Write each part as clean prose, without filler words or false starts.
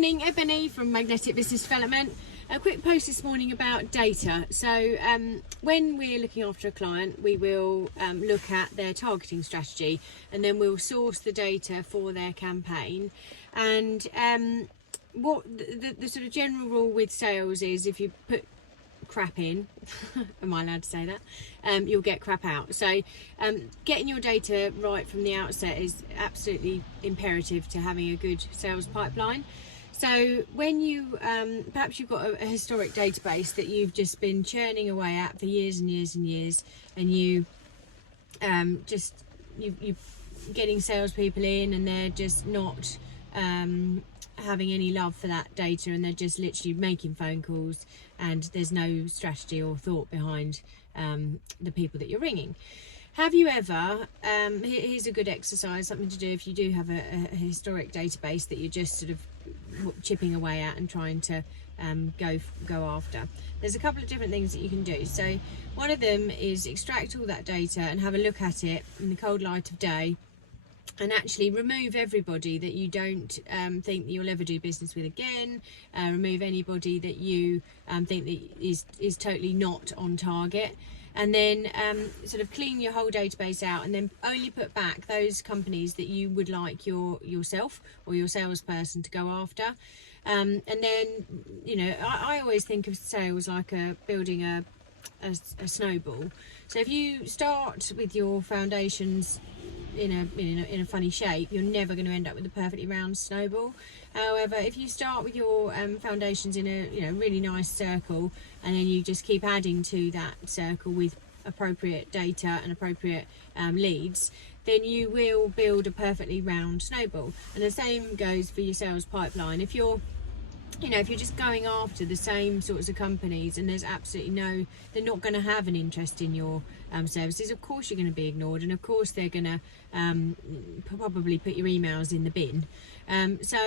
morning, Ebony from Magnetic Business Development. A quick post this morning about data. So when we're looking after a client, we will look at their targeting strategy, and then we'll source the data for their campaign. And what the sort of general rule with sales is, if you put crap in, am I allowed to say that, you'll get crap out. So getting your data right from the outset is absolutely imperative to having a good sales pipeline. So when you perhaps you've got a historic database that you've just been churning away at for years and years and years, and you're getting salespeople in and they're just not having any love for that data, and they're just literally making phone calls, and there's no strategy or thought behind the people that you're ringing. Have you ever, here's a good exercise, something to do if you do have a historic database that you're just sort of chipping away at and trying to go after. There's a couple of different things that you can do. So one of them is extract all that data and have a look at it in the cold light of day, and actually remove everybody that you don't think that you'll ever do business with again. Remove anybody that you think that is totally not on target, and then sort of clean your whole database out, and then only put back those companies that you would like yourself or your salesperson to go after. And then, you know, I always think of sales like building a snowball. So if you start with your foundations in a funny shape, you're never going to end up with a perfectly round snowball. However, if you start with your foundations in a really nice circle, and then you just keep adding to that circle with appropriate data and appropriate leads, then you will build a perfectly round snowball. And the same goes for your sales pipeline. If you're just going after the same sorts of companies, and there's absolutely they're not going to have an interest in your services, of course you're going to be ignored, and of course they're going to probably put your emails in the bin. So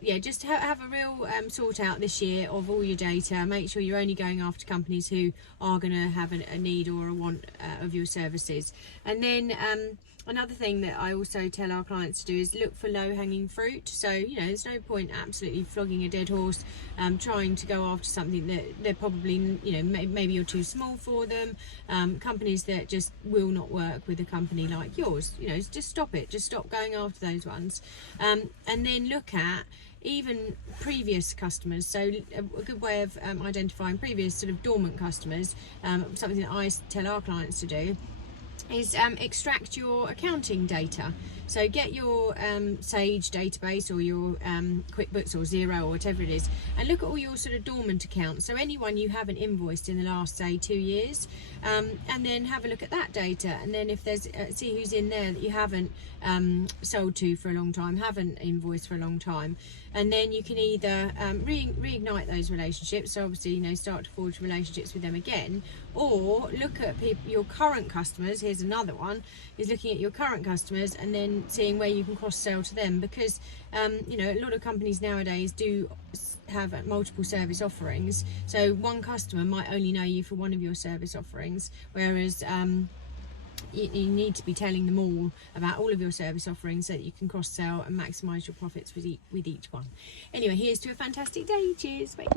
yeah, just have a real sort out this year of all your data. Make sure you're only going after companies who are going to have a need or a want of your services. And then another thing that I also tell our clients to do is look for low-hanging fruit. So, there's no point absolutely flogging a dead horse, trying to go after something that they're probably, maybe you're too small for them. Companies that just will not work with a company like yours, just stop it. Just stop going after those ones. And then look at even previous customers. So a good way of identifying previous sort of dormant customers, something that I tell our clients to do, is extract your accounting data. So get your Sage database or your QuickBooks or Xero or whatever it is, and look at all your sort of dormant accounts. So anyone you haven't invoiced in the last, say, 2 years, and then have a look at that data. And then if there's see who's in there that you haven't sold to for a long time, haven't invoiced for a long time, and then you can either reignite those relationships. So obviously, start to forge relationships with them again, or look at your current customers. Here's another one: is looking at your current customers and then seeing where you can cross-sell to them, because a lot of companies nowadays do have multiple service offerings. So one customer might only know you for one of your service offerings, whereas you need to be telling them all about all of your service offerings so that you can cross-sell and maximise your profits with each one. Anyway, here's to a fantastic day. Cheers. Bye.